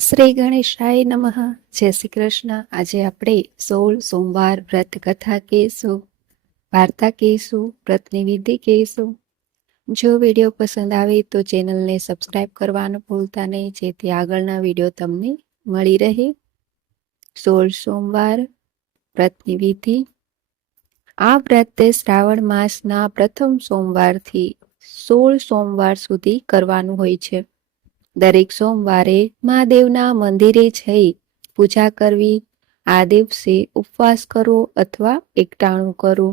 શ્રી ગણેશાય નમઃ. જય શ્રી કૃષ્ણ. આજે આપણે 16 સોમવાર વ્રત કથા કહીશું, વાર્તા કહીશું, વ્રતની વિધિ કહીશું. જો વિડીયો પસંદ આવે તો ચેનલને સબસ્ક્રાઇબ કરવાનું ભૂલતા નહીં, જેથી આગળના વિડીયો તમને મળી રહે. 16 સોમવાર વ્રતની વિધિ. આ વ્રત શ્રાવણ માસના પ્રથમ સોમવારથી 16 સોમવાર સુધી કરવાનું હોય છે. દરેક સોમવારે મહાદેવના મંદિરે જઈ પૂજા કરવી. આ દિવસે ઉપવાસ કરો અથવા એકટાણું કરો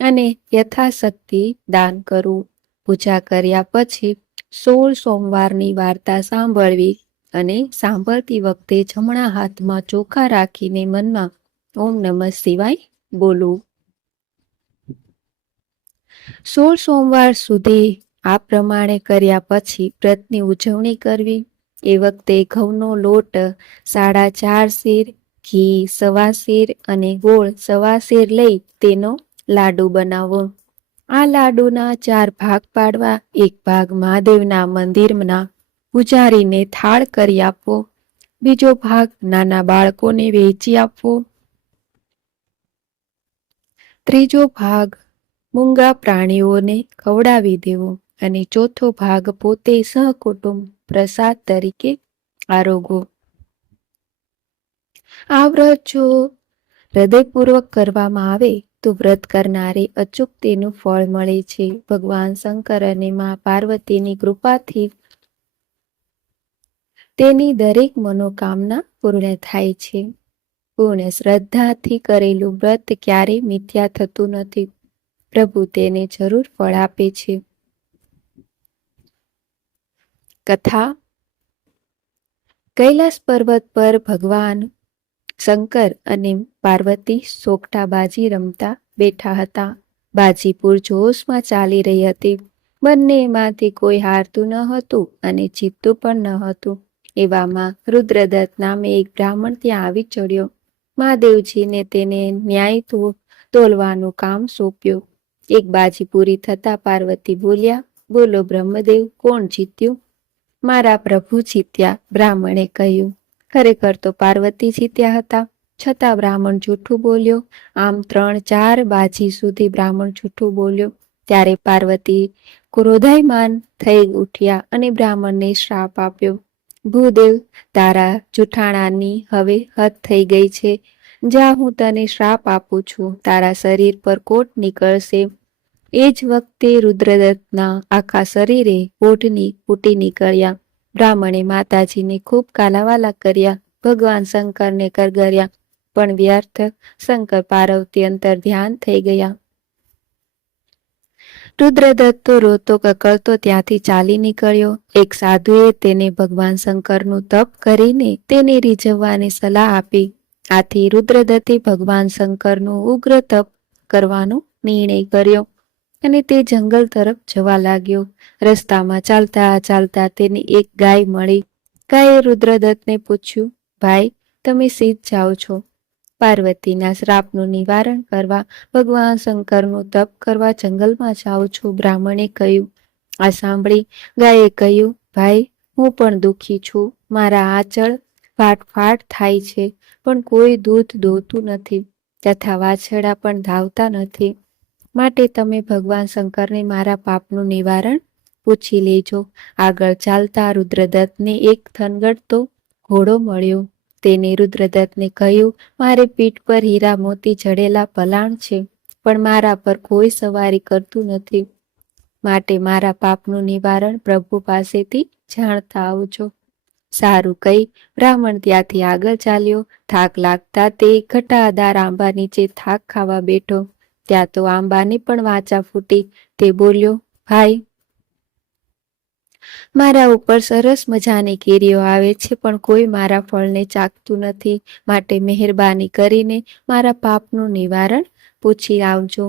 અને યથાશક્તિ દાન કરવું. પૂજા કર્યા પછી 16 સોમવારની વાર્તા સાંભળવી અને સાંભળતી વખતે જમણા હાથમાં ચોખા રાખીને મનમાં ઓમ નમઃ શિવાય બોલવું. 16 સોમવાર સુધી આ પ્રમાણે કર્યા પછી વ્રતની ઉજવણી કરવી. એ વખતે ઘઉંનો લોટ 4.5 શેર, ઘી 1.25 શેર અને ગોળ 1.25 શેર લઈ તેનો લાડુ બનાવવો. આ લાડુના 4 ભાગ પાડવા. એક ભાગ મહાદેવના મંદિરના પૂજારીને થાળ કરી આપવો. બીજો ભાગ નાના બાળકોને વહેંચી આપવો. ત્રીજો ભાગ મૂંગા પ્રાણીઓને ખવડાવી દેવો અને ચોથો ભાગ પોતે સહકુટુંબ પ્રસાદ તરીકે આરોગવો. આ વ્રત જો હૃદયપૂર્વક કરવામાં આવે તો વ્રત કરનારે અચૂક તેનું ફળ મળે છે. ભગવાન શંકર અને મા પાર્વતીની કૃપાથી તેની દરેક મનોકામના પૂર્ણ થાય છે. પૂર્ણ શ્રદ્ધાથી કરેલું વ્રત ક્યારેય મિથ્યા થતું નથી. પ્રભુ તેને જરૂર ફળ આપે છે. કથા. કૈલાસ પર્વત પર ભગવાન શંકર અને પાર્વતી સોગઠાબાજી રમતા બેઠા હતા. બાજી પૂરજોશમાં ચાલી રહી હતી. બંનેમાંથી કોઈ હારતું ન હતું અને જીતતું પણ ન હતું. એવામાં રુદ્રદત્ત નામે એક બ્રાહ્મણ ત્યાં આવી ચડ્યો. મહાદેવજીને તેને ન્યાય તોલવાનું કામ સોંપ્યું. એક બાજી પૂરી થતા પાર્વતી બોલ્યા, બોલો બ્રહ્મદેવ, કોણ જીત્યું? મારા પ્રભુ જીત્યા, બ્રાહ્મણે કહ્યું. ખરેખર તો પાર્વતી જીત્યા હતા, છતાં બ્રાહ્મણ જૂઠું બોલ્યો. આમ 3-4 બાજી સુધી બ્રાહ્મણ જૂઠું બોલ્યો. ત્યારે પાર્વતી ક્રોધાયમાન થઈ ઉઠ્યા અને બ્રાહ્મણને શ્રાપ આપ્યો. ભૂદેવ, તારા જૂઠાણાની હવે હદ થઈ ગઈ છે. જા, હું તને શ્રાપ આપું છું, તારા શરીર પર કોટ નીકળશે. એ જ વખતે રુદ્રદત્તના આખા શરીરે કોઢની ફૂટી નીકળ્યા. બ્રાહ્મણે માતાજીને ખૂબ કાલાવાલા કર્યા, ભગવાન શંકરને કરગર્યા, પણ વ્યર્થ. શંકર પાર્વતી અંતર ધ્યાન થઈ ગયા. રુદ્રદત્ત તો રોતો કકળતો ત્યાંથી ચાલી નીકળ્યો. એક સાધુએ તેને ભગવાન શંકરનું તપ કરીને તેને રીઝવવાની સલાહ આપી. આથી રુદ્રદત્તે ભગવાન શંકરનું ઉગ્ર તપ કરવાનો નિર્ણય કર્યો અને તે જંગલ તરફ જવા લાગ્યો. રસ્તામાં ચાલતા ચાલતા તેને એક ગાય મળી. ગાયે રુદ્રદત્તને પૂછ્યું, ભાઈ, તમે સીધ જાઓ છો? પાર્વતીના શ્રાપનું નિવારણ કરવા, ભગવાન શંકરનું તપ કરવા જંગલમાં જાઉં છું, બ્રાહ્મણે કહ્યું. આ સાંભળી ગાયે કહ્યું, ભાઈ, હું પણ દુઃખી છું. મારા આંચળ ફાટફાટ થાય છે, પણ કોઈ દૂધ દોહતું નથી તથા વાછરડા પણ ધાવતા નથી. માટે તમે ભગવાન શંકરને મારા પાપનું નિવારણ પૂછી લેજો. આગળ ચાલતા રુદ્રદત્તને એક થનગડતો ઘોડો મળ્યો. તેને રુદ્રદત્તને કહ્યું, મારે પીઠ પર હીરા મોતી જડેલા પલાણ છે, પણ મારા પર કોઈ સવારી કરતું નથી. માટે મારા પાપનું નિવારણ પ્રભુ પાસેથી જાણતા આવજો. સારું કહી બ્રાહ્મણ ત્યાંથી આગળ ચાલ્યો. થાક લાગતા તે ઘટાદાર આંબા નીચે થાક ખાવા બેઠો. ત્યાં તો આંબાની પણ વાચા ફૂટી. તે બોલ્યો, ભાઈ, મારા ઉપર સરસ મજાની કેરીઓ આવે છે, પણ કોઈ મારા ફળને ચાખતું નથી. માટે મહેરબાની કરીને મારા પાપનું નિવારણ પૂછી આવજો.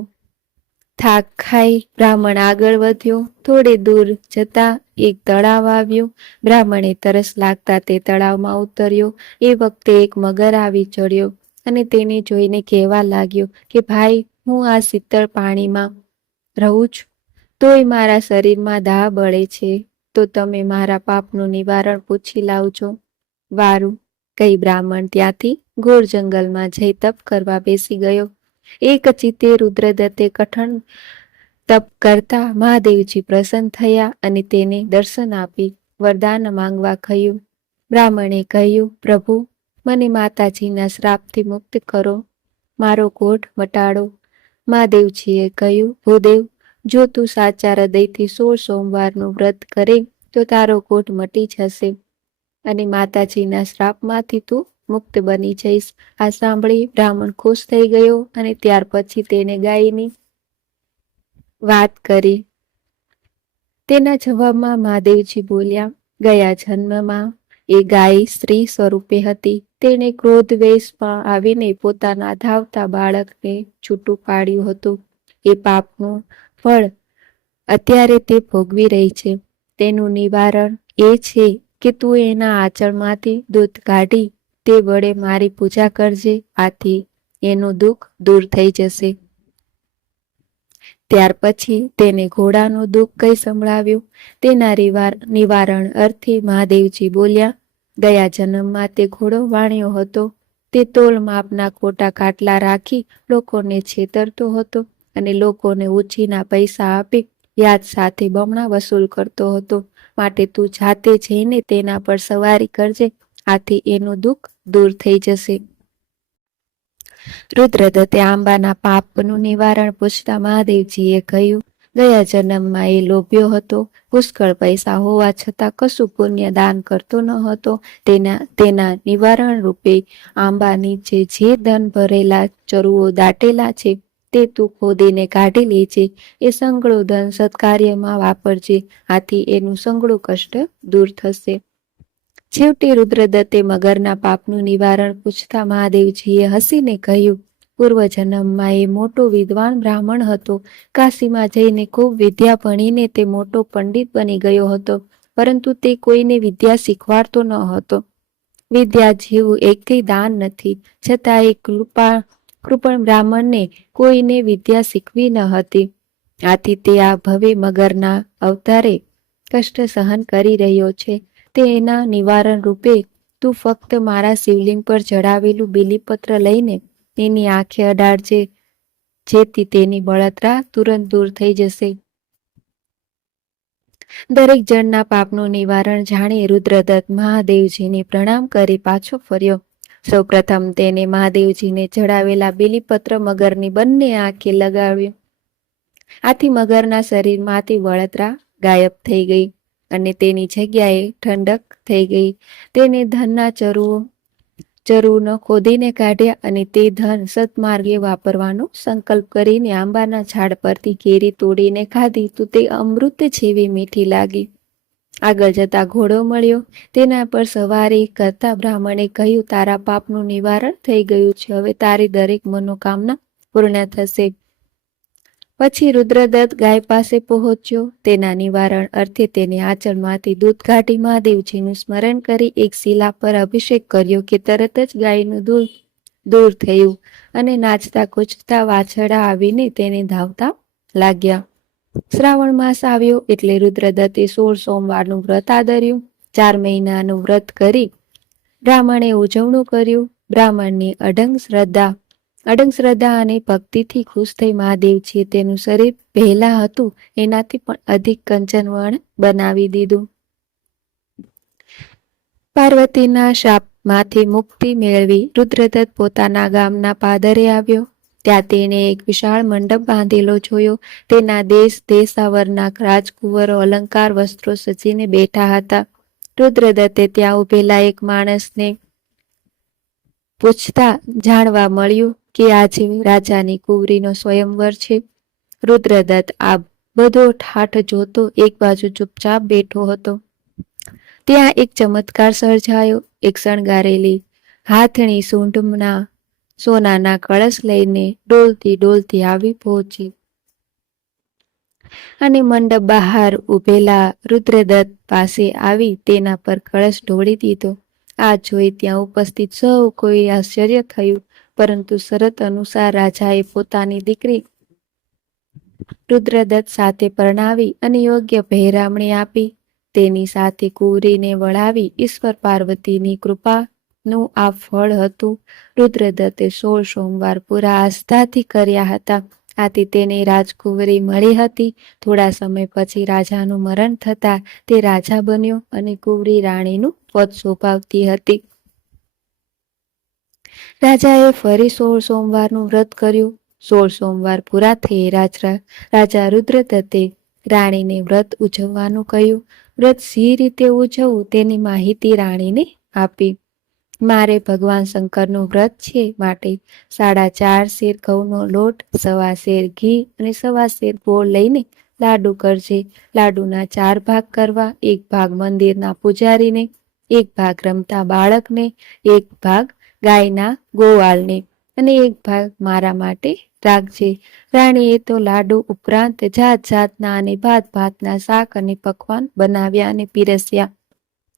થાક ખાઈ બ્રાહ્મણ આગળ વધ્યો. થોડે દૂર જતા એક તળાવ આવ્યું. બ્રાહ્મણે તરસ લાગતા તે તળાવમાં ઉતર્યો. એ વખતે એક મગર આવી ચડ્યો અને તેને જોઈને કહેવા લાગ્યો કે ભાઈ, હું આ શીતળ પાણીમાં રહું છું, તોય મારા શરીરમાં દાહ બળે છે, તો તમે મારા પાપનું નિવારણ પૂછી લાવજો. વારું કઈ બ્રાહ્મણ ત્યાંથી ઘોર જંગલમાં જઈ તપ કરવા બેસી ગયો. એક ચિત્તે રુદ્રદત્તે કઠણ તપ કરતા મહાદેવજી પ્રસન્ન થયા અને તેને દર્શન આપી વરદાન માંગવા કહ્યું. બ્રાહ્મણે કહ્યું, પ્રભુ, મને માતાજીના શ્રાપથી મુક્ત કરો, મારો કોઢ મટાડો. મહાદેવજીએ કહ્યું, ભૂદેવ, જો તું સાચા હૃદયથી 16 સોમવારનું વ્રત કરે તો તારો કોઢ મટી જશે અને માતાજીના શ્રાપમાંથી તું મુક્ત બની જઈશ. આ સાંભળી બ્રાહ્મણ ખુશ થઈ ગયો અને ત્યાર પછી તેને ગાયની વાત કરી. તેના જવાબમાં મહાદેવજી બોલ્યા, ગયા જન્મમાં એ ગાય સ્ત્રી સ્વરૂપે હતી. તેણે ક્રોધ વેશમાં આવીને પોતાના ધાવતા બાળકને છૂટું પાડ્યું હતું. એ પાપનું ફળ અત્યારે તે ભોગવી રહી છે. તેનું નિવારણ એ છે કે તું એના આંચળમાંથી દૂધ કાઢી તે વડે મારી પૂજા કરજે. આથી એનું દુઃખ દૂર થઈ જશે. ત્યાર પછી તેને ઘોડાનું દુઃખ કઈ સંભળાવ્યું. તેના નિવારણ અર્થે મહાદેવજી બોલ્યા, ગયા જન્મમાં તે ઘોડો વાણ્યો હતો. તે તોલ માપના ખોટા ખાટલા રાખી લોકોને છેતરતો હતો અને લોકોને ઉછીના પૈસા આપી વ્યાજ સાથે બમણા વસૂલ કરતો હતો. માટે તું જાતે જઈને તેના પર સવારી કરજે. આથી એનું દુઃખ દૂર થઈ જશે. રુદ્રદત્તે આંબાના પાપનું નિવારણ પૂછતા મહાદેવજીએ કહ્યું, ગયા જન્મમાં એ લોભ્યો હતો. પુષ્કળ પૈસા હોવા છતાં કશું પુણ્ય દાન કરતો ન હતો. તેના નિવારણ રૂપે આંબા નીચે જે ધન ભરેલા ચરુઓ દાટેલા છે તે તું ખોદીને કાઢી લેજે. એ સંગળું ધન સત્કાર્યમાં વાપરજે. આથી એનું સંગળું કષ્ટ દૂર થશે. છેવટે રુદ્રદત્તે મગરના પાપનું નિવારણ પૂછતા મહાદેવજીએ હસીને કહ્યું, પૂર્વજન્મમાં એ મોટો વિદ્વાન બ્રાહ્મણ હતો. કાશીમાં જઈને ખૂબ વિદ્યા ભણીને તે મોટો પંડિત બની ગયો હતો, પરંતુ તે કોઈને વિદ્યા શીખવાડતો ન હતો. વિદ્યા જેવું એકેય દાન નથી, છતાં એ કૃપણ બ્રાહ્મણને કોઈને વિદ્યા શીખવી ન હતી. આથી તે આ ભવે મગરના અવતારે કષ્ટ સહન કરી રહ્યો છે. તેના નિવારણ રૂપે તું ફક્ત મારા શિવલિંગ પર ચડાવેલું બીલીપત્ર લઈને એની આંખે અડાડજે, જેથી તેની બળતરા તુરંત દૂર થઈ જશે. દરેક જણના પાપનું નિવારણ જાણી રુદ્રદત્ત મહાદેવજીને પ્રણામ કરી પાછો ફર્યો. સૌપ્રથમ તેને મહાદેવજીને ચડાવેલા બીલીપત્ર મગરની બંને આંખે લગાવ્યું. આથી મગરના શરીરમાંથી બળતરા ગાયબ થઈ ગઈ અને તેની જગ્યાએ ઠંડક થઈ ગઈ. તેને ધનના ચરુનો ખોદીને કાઢ્યા અને તે ધન સત્માર્ગે વાપરવાનો સંકલ્પ કરીને આંબાના ઝાડ પરથી કેરી તોડીને ખાધી તો તે અમૃત જેવી મીઠી લાગી. આગળ જતા ઘોડો મળ્યો. તેના પર સવારી કરતા બ્રાહ્મણે કહ્યું, તારા પાપનું નિવારણ થઈ ગયું છે. હવે તારી દરેક મનોકામના પૂર્ણ થશે. પછી રુદ્રદત્ત ગાય પાસે પહોંચ્યો. તેના નિવારણ અર્થે તેને આંચળમાંથી દૂધ કાઢી મહાદેવજીનું સ્મરણ કરી એક શિલા પર અભિષેક કર્યો કે તરત જ ગાયનું દૂધ દૂર થયું અને નાચતા કૂદતા વાછરડા આવીને તેને ધાવતા લાગ્યા. શ્રાવણ માસ આવ્યો એટલે રુદ્રદત્તે 16 સોમવારનું વ્રત આદર્યું. 4 મહિનાનું વ્રત કરી બ્રાહ્મણે ઉજવણું કર્યું. બ્રાહ્મણની અડંગ શ્રદ્ધા અને ભક્તિથી ખુશ થઈ મહાદેવજીએ તેનું શરીર પહેલા હતું એનાથી પણ અધિક કંચનવર્ણ બનાવી દીધું. પાર્વતીના શાપમાંથી મુક્તિ મેળવી રુદ્રદત્ત પોતાના ગામના પાદરે આવ્યો. ત્યાં તેને એક વિશાળ મંડપ બાંધેલો જોયો. તેના દેશાવરના રાજકુંવરો અલંકાર વસ્ત્રો સજીને બેઠા હતા. રુદ્રદત્તે ત્યાં ઉભેલા એક માણસને પૂછતા જાણવા મળ્યું કે આજે રાજાની કુંવરીનો સ્વયંવર છે. રુદ્રદત્ત આ બધો ઠાઠ જોતો એક બાજુ ચૂપચાપ બેઠો હતો. ત્યાં એક ચમત્કાર સર્જાયો. એક શણગારેલી હાથણી સૂંઢના સોનાના કળશ લઈને ડોલતી આવી પહોંચી અને મંડપ બહાર ઉભેલા રુદ્રદત્ત પાસે આવી તેના પર કળશ ઢોળી દીધો. આ જોઈ ત્યાં ઉપસ્થિત સૌ કોઈ આશ્ચર્ય થયું, પરંતુ શરત અનુસાર રાજાએ પોતાની દીકરી રુદ્રદત્ત સાથે પરણાવી અને યોગ્ય પહેરામણી આપી. તેની સાથે કુંવરીને વળાવી ઈશ્વર પાર્વતીની કૃપાનું આ ફળ હતું. રુદ્રદત્તે 16 સોમવાર પૂરા આસ્થાથી કર્યા હતા. આથી તેને રાજકુંવરી મળી હતી. થોડા સમય પછી રાજાનું મરણ થતાં તે રાજા બન્યો અને કુંવરી રાણીનું પદ શોભાવતી હતી. રાજાએ ફરી 16 સોમવારનું વ્રત કર્યું. 16 સોમવાર પૂરા થઈ રાજા રુદ્રદત્તે રાણીને વ્રત ઉજવવાનું કહ્યું. વ્રત સી રીતે ઉજવવું તેની માહિતી રાણીને આપી. મારે ભગવાન શંકરનું વ્રત છે, માટે 4.5 શેર ઘઉંનો લોટ, 1.25 શેર ઘી અને 1.25 શેર ગોળ લઈને લાડુ કરજે. લાડુના 4 ભાગ કરવા, 1 ભાગ મંદિરના પૂજારીને, 1 ભાગ રમતા બાળકને, 1 ભાગ ગાયના ગોવાળને અને 1 ભાગ મારા માટે રાખજે. રાણીએ તો લાડુ ઉપરાંત જાત જાતના અને ભાત ભાતના શાક અને પકવાન બનાવ્યા અને પીરસ્યા.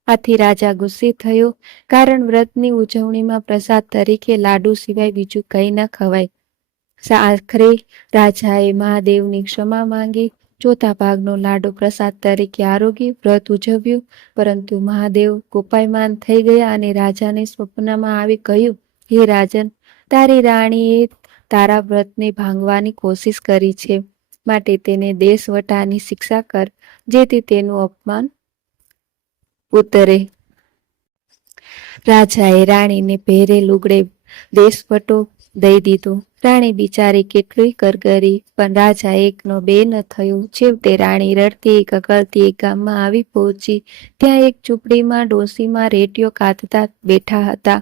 આથી રાજા ગુસ્સે થયો, કારણ વ્રતની ઉજવણીમાં પ્રસાદ તરીકે લાડુ સિવાય બીજું કંઈ ન ખવાય. આખરે રાજાએ મહાદેવની ક્ષમા માંગી. ચોથા ભાગનો લાડુ પ્રસાદ તરીકે આરોગી વ્રત ઉજવ્યું. પરંતુ મહાદેવ કોપાયમાન થઈ ગયા અને રાજાને સ્વપ્નમાં આવી કહ્યું, હે રાજન, તારી રાણીએ તારા વ્રતને ભાંગવાની કોશિશ કરી છે, માટે તેને દેશવટાની શિક્ષા કર, જેથી તેનું અપમાન ઉતરે. રાજાએ રાણીને પહેરે લુગડે દેશવટો દઈ દીધો. રાણી બિચારી કેટલું કરગરી, પણ રાજા એકનો બે ન થયું. છેવટે રાણી રડતી કકળતી એક ગામમાં આવી પહોંચી. ત્યાં એક ઝૂંપડીમાં ડોશીમાં રેટીઓ કાઢતા બેઠા હતા.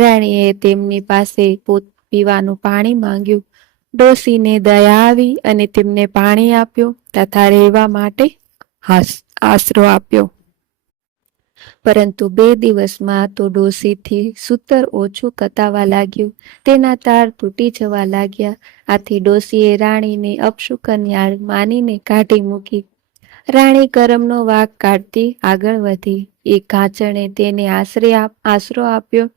રાણીએ તેમની પાસે પીવાનું પાણી માંગ્યું. ડોશીને દયા આવી અને તેમને પાણી આપ્યું તથા રહેવા માટે આશરો આપ્યો. પરંતુ 2 દિવસમાં તો ડોશીથી સૂતર ઓછું કતાવા લાગ્યું. તેના તાર તૂટી જવા લાગ્યા. આથી ડોશીએ રાણીને અપશુકન્યા માનીને કાઢી મૂકી. રાણી કરમનો વાંક કાઢતી આગળ વધી. એક ઘાંચણે તેને આશરો આપ્યો,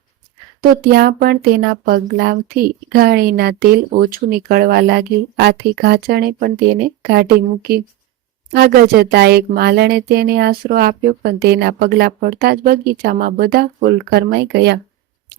તો ત્યાં પણ તેના પગલાથી ઘાણીના તેલ ઓછું નીકળવા લાગ્યું. આથી ઘાંચણે પણ તેને કાઢી મૂકી. આગળ જતા એક માલણે તેને આશરો આપ્યો, પણ તેના પગલા પડતા જ બગીચામાં બધા ફૂલ કરમાઈ ગયા.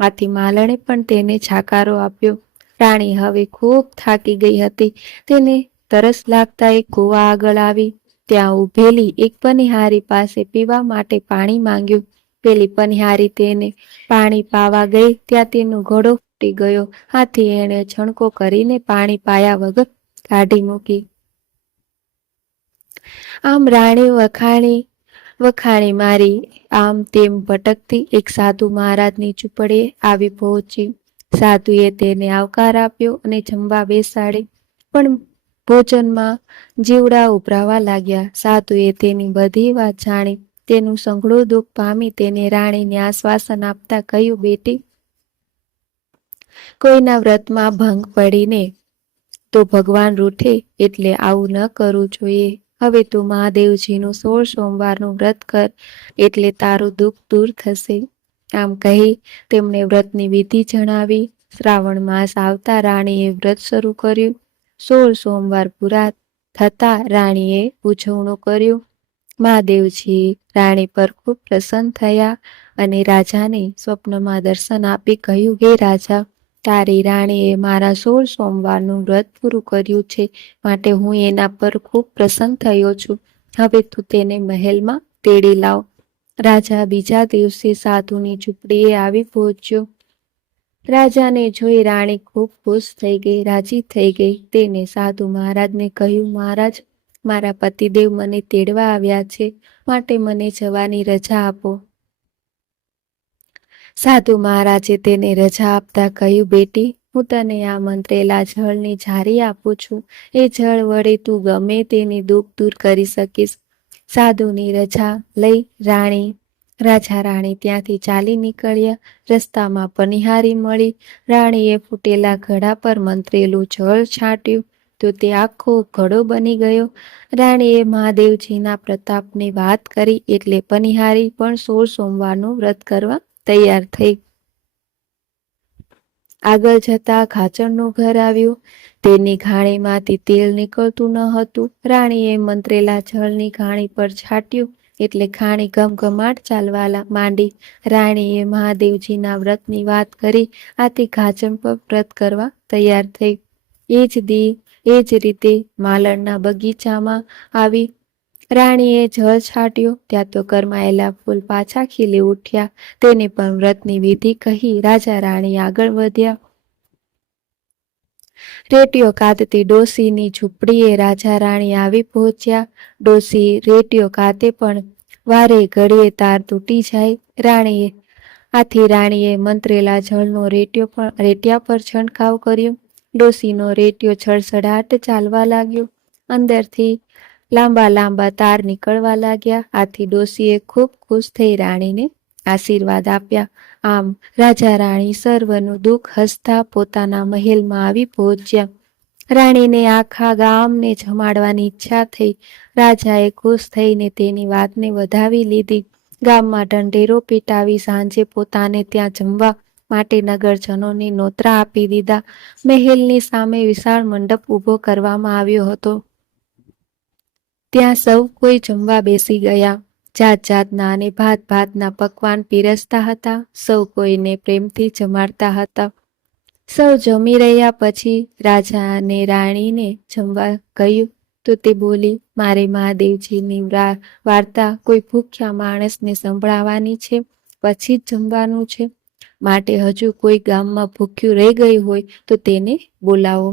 આથી માલણે પણ તેને છાકારો આપ્યો. રાણી હવે ખૂબ થાકી ગઈ હતી. તેને તરસ લાગતા એક કૂવા આગળ આવી. ત્યાં ઊભેલી એક પનિહારી પાસે પીવા માટે પાણી માંગ્યું. પેલી પનિહારી તેને પાણી પાવા ગઈ ત્યાં તેનો ઘડો ફૂટી ગયો. આથી એણે છણકો કરીને પાણી પાયા વગર કાઢી મૂકી. આમ રાણી વખાણી મારી આમ તેમ ભટકતી એક સાધુ મહારાજની ઝૂંપડીએ આવી પહોંચી. સાધુએ તેને આવકાર આપ્યો અને જમવા બેસાડી, પણ ભોજનમાં જીવડા ઉભરાવા લાગ્યા. સાધુએ તેની બધી વાત જાણી. તેનું સંઘળું દુઃખ પામી તેને રાણીને આશ્વાસન આપતા કહ્યું, બેટી, કોઈના વ્રતમાં ભંગ પડીને તો ભગવાન રૂઠે, એટલે આવું ન કરવું જોઈએ. હવે તું મહાદેવજીનું 16 સોમવારનું વ્રત કર, એટલે તારું દુઃખ દૂર થશે. આમ કહી તેમણે વ્રતની વિધિ જણાવી. શ્રાવણ માસ આવતા રાણીએ વ્રત શરૂ કર્યું. 16 સોમવાર પૂરા થતા રાણીએ ઉજવણું કર્યું. મહાદેવજી રાણી પર ખૂબ પ્રસન્ન થયા અને રાજાને સ્વપ્નમાં દર્શન આપી કહ્યું, હે રાજા, તારી રાણીએ મારા 16 સોમવારનું વ્રત પૂરું કર્યું છે, માટે હું એના પર ખૂબ પ્રસન્ન થયો છું. હવે તું તેને મહેલમાં તેડી લાવ. રાજા બીજા દિવસે સાધુની ઝૂંપડીએ આવી પહોંચ્યો. રાજાને જોઈ રાણી ખૂબ ખુશ થઈ ગઈ, રાજી થઈ ગઈ. તેને સાધુ મહારાજને કહ્યું, મહારાજ, મારા પતિદેવ મને તેડવા આવ્યા છે, માટે મને જવાની રજા આપો. સાધુ મહારાજે તેને રજા આપતા કહ્યું, બેટી, હું તને આ મંત્રેલા જળની ઝારી આપું છું. એ જળ વડે તું ગમે તેની દુઃખ દૂર કરી શકીશ. સાધુની રજા લઈ રાજા રાણી ત્યાંથી ચાલી નીકળ્યા. રસ્તામાં પનિહારી મળી. રાણીએ ફૂટેલા ઘડા પર મંત્રેલું જળ છાંટ્યું તો તે આખો ઘડો બની ગયો. રાણીએ મહાદેવજીના પ્રતાપની વાત કરી એટલે પનિહારી પણ 16 સોમવારનું વ્રત કરવા તૈયાર થઈ. આગળ જતા ખાચરનું ઘર આવ્યું. તેની ઘાણીમાંથી તેલ નીકળતું ન હતું. રાણીએ મંત્રેલા જળની ઘાણી પર છાંટ્યું એટલે ખાણી ઘમઘમાટ ચાલવા માંડી. રાણીએ મહાદેવજીના વ્રતની વાત કરી. આથી ઘાચંપ વ્રત કરવા તૈયાર થઈ. એ જ રીતે માલણના બગીચામાં આવી. રાણીએ જળ છાંટ્યો ત્યાં તો કરમાયેલા ફૂલ પાછા ખીલી ઉઠ્યા. તેને પણ વ્રતની વિધિ કહી રાજા રાણી આગળ વધ્યા. રેટીઓ કાતતી ડોસીની ઝૂંપડીએ રાજા રાણી આવી પહોંચ્યા. ડોસી રેટીઓ કાતે પણ વારે ઘડીએ તાર તૂટી જાય. રાણીએ મંત્રેલા જળનો રેટિયા પર છંટકાવ કર્યો. ડોસીનો રેટિયો છળછડાટ ચાલવા લાગ્યો. અંદરથી લાંબા લાંબા તાર નીકળવા લાગ્યા. આથી ડોસીએ ખૂબ ખુશ થઈ રાણીને આશીર્વાદ આપ્યા. આમ રાજા રાણી સર્વનું દુઃખ હસતા પોતાના મહેલમાં આવી પહોંચ્યા. રાણીને આખા ગામને જમાડવાની ઈચ્છા થઈ. રાજાએ ખુશ થઈને તેની વાતને વધાવી લીધી. ગામમાં ઢંઢેરો પીટાવી સાંજે પોતાને ત્યાં જમવા માટે નગરજનોને નોતરા આપી દીધા. મહેલની સામે વિશાળ મંડપ ઊભો કરવામાં આવ્યો હતો. ત્યાં સૌ કોઈ જમવા બેસી ગયા. જાત જાતના અને ભાત ભાતના પકવાન પીરસતા હતા. સૌ કોઈને પ્રેમથી જમાડતા હતા. સૌ જમી રહ્યા પછી રાજા અને રાણીને જમવા કહ્યું તો તે બોલી, મારે મહાદેવજીની વાર્તા કોઈ ભૂખ્યા માણસને સંભળાવવાની છે, પછી જ જમવાનું છે. માટે હજુ કોઈ ગામમાં ભૂખ્યું રહી ગયું હોય તો તેને બોલાવો.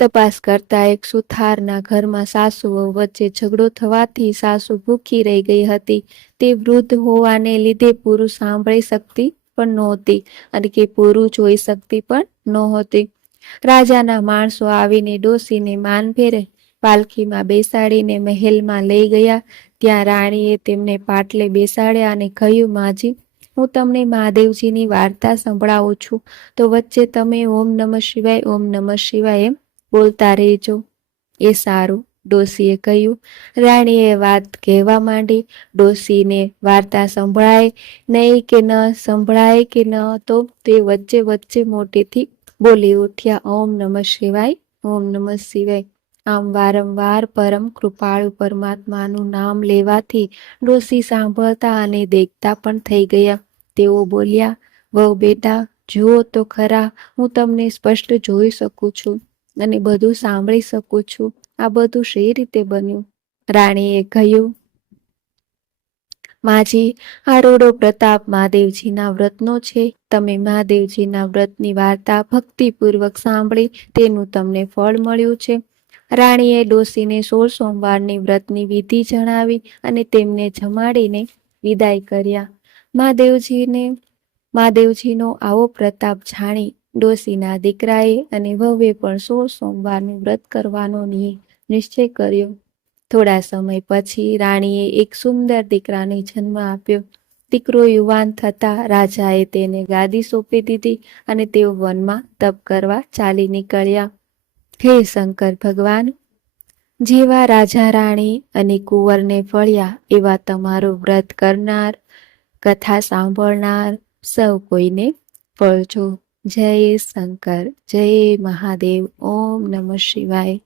તપાસ કરતા એક સુથારના ઘરમાં સાસુ વહુ વચ્ચે ઝઘડો થવાથી સાસુ ભૂખી રહી ગઈ હતી. તે વૃદ્ધ હોવાને લીધે પૂરું સાંભળી શકતી પણ નહોતી અને કે પૂરું જોઈ શકતી પણ નહોતી. રાજાના માણસો આવીને ડોસીને માનભેરે પાલખીમાં બેસાડીને મહેલમાં લઈ ગયા. ત્યાં રાણીએ તેમને પાટલે બેસાડ્યા અને કહ્યું, માજી, હું તમને મહાદેવજીની વાર્તા સંભળાવું છું, તો વચ્ચે તમે ઓમ નમઃ શિવાય, ઓમ નમઃ શિવાય એમ બોલતા રહેજો. એ સારું, ડોસીએ કહ્યું. રાણીએ વાત કહેવા માંડી. ડોસીને વાર્તા સંભળાય નહીં કે ન સંભળાય કે ન તો તે વચ્ચે વચ્ચે મોટેથી બોલી ઉઠ્યા, ઓમ નમઃ શિવાય, ઓમ નમઃ શિવાય. આમ વારંવાર પરમ કૃપાળુ પરમાત્માનું નામ લેવાથી ડોસી સાંભળતા અને દેખતા પણ થઈ ગયા. તેઓ બોલ્યા, વહુ બેટા, જુઓ તો ખરા, હું તમને સ્પષ્ટ જોઈ શકું છું અને બધું સાંભળી શકું છું. આ બધું શી રીતે બન્યું? રાણીએ કહ્યું, માજી, આ રૂડો પ્રતાપ મહાદેવજીના વ્રતનો છે. તમે મહાદેવજીના વ્રતની વાર્તા ભક્તિપૂર્વક સાંભળી તેનું તમને ફળ મળ્યું છે. રાણીએ ડોસીને 16 સોમવારની વ્રતની વિધિ જણાવી અને તેમને જમાડીને વિદાય કર્યા. મહાદેવજીનો આવો પ્રતાપ જાણી ડોસીના દીકરાએ અને વહુએ પણ 16 સોમવારનું વ્રત કરવાનો નિશ્ચય કર્યો. થોડા સમય પછી રાણીએ એક સુંદર દીકરાને જન્મ આપ્યો. દીકરો યુવાન થતા રાજાએ તેને ગાદી સોંપી દીધી અને તેઓ વનમાં તપ કરવા ચાલી નીકળ્યા. હે શંકર ભગવાન, જેવા રાજા રાણી અને કુંવરને ફળ્યા એવા તમારું વ્રત કરનાર, કથા સાંભળનાર સૌ કોઈને ફળજો. જય શંકર, જય મહાદેવ. ઓમ નમઃ શિવાય.